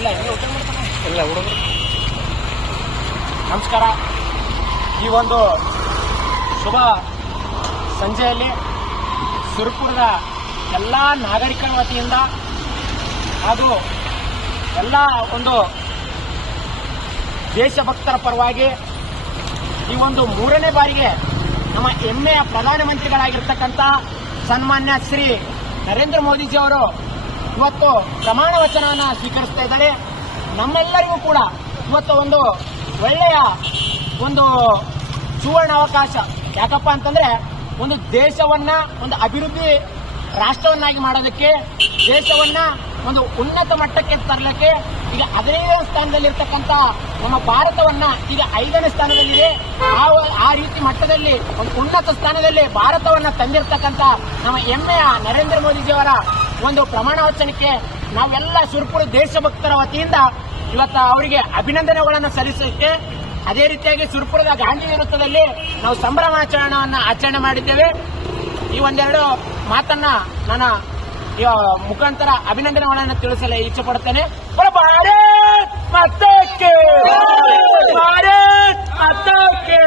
ಎಲ್ಲ ಹುಡುಗರು ನಮಸ್ಕಾರ. ಈ ಒಂದು ಶುಭ ಸಂಜೆಯಲ್ಲಿ ಸುರಪುರದ ಎಲ್ಲ ನಾಗರಿಕರ ವತಿಯಿಂದ ಹಾಗೂ ಎಲ್ಲ ಒಂದು ದೇಶಭಕ್ತರ ಪರವಾಗಿ ಈ ಒಂದು 3ನೇ ಬಾರಿಗೆ ನಮ್ಮ ಹೆಮ್ಮೆಯ ಪ್ರಧಾನಮಂತ್ರಿಗಳಾಗಿರ್ತಕ್ಕಂಥ ಸನ್ಮಾನ್ಯ ಶ್ರೀ ನರೇಂದ್ರ ಮೋದಿಜಿಯವರು ಇವತ್ತು ಪ್ರಮಾಣ ವಚನವನ್ನು ಸ್ವೀಕರಿಸ್ತಾ ಇದ್ದಾರೆ. ನಮ್ಮೆಲ್ಲರಿಗೂ ಕೂಡ ಇವತ್ತು ಒಂದು ಒಳ್ಳೆಯ ಒಂದು ಸುವರ್ಣ ಅವಕಾಶ. ಯಾಕಪ್ಪ ಅಂತಂದ್ರೆ ಒಂದು ದೇಶವನ್ನ ಒಂದು ಅಭಿವೃದ್ಧಿ ರಾಷ್ಟ್ರವನ್ನಾಗಿ ಮಾಡೋದಕ್ಕೆ, ದೇಶವನ್ನ ಒಂದು ಉನ್ನತ ಮಟ್ಟಕ್ಕೆ ತರಲಿಕ್ಕೆ ಈಗ 15ನೇ ಸ್ಥಾನದಲ್ಲಿರ್ತಕ್ಕಂಥ ನಮ್ಮ ಭಾರತವನ್ನ ಈಗ 5ನೇ ಸ್ಥಾನದಲ್ಲಿದೆ. ಆ ರೀತಿ ಮಟ್ಟದಲ್ಲಿ ಒಂದು ಉನ್ನತ ಸ್ಥಾನದಲ್ಲಿ ಭಾರತವನ್ನ ತಂದಿರತಕ್ಕಂಥ ನಮ್ಮ ಹೆಮ್ಮೆಯ ನರೇಂದ್ರ ಮೋದಿಜಿಯವರ ಒಂದು ಪ್ರಮಾಣ ವಚನಕ್ಕೆ ನಾವೆಲ್ಲ ಸುರಪುರ ದೇಶಭಕ್ತರ ವತಿಯಿಂದ ಇವತ್ತು ಅವರಿಗೆ ಅಭಿನಂದನೆಗಳನ್ನು ಸಲ್ಲಿಸಲಿಕ್ಕೆ, ಅದೇ ರೀತಿಯಾಗಿ ಸುರಪುರದ ಗಾಂಧಿ ವೃತ್ತದಲ್ಲಿ ನಾವು ಸಂಭ್ರಮಾಚರಣೆಯನ್ನು ಆಚರಣೆ ಮಾಡಿದ್ದೇವೆ. ಈ ಒಂದೆರಡು ಮಾತನ್ನ ನನ್ನ ಮುಖಾಂತರ ಅಭಿನಂದನೆಗಳನ್ನು ತಿಳಿಸಲು ಇಚ್ಛೆ ಪಡುತ್ತೇನೆ. ಭಾರತ್ ಮಾತಾ ಕಿ, ಭಾರತ್ ಮಾತಾ ಕಿ.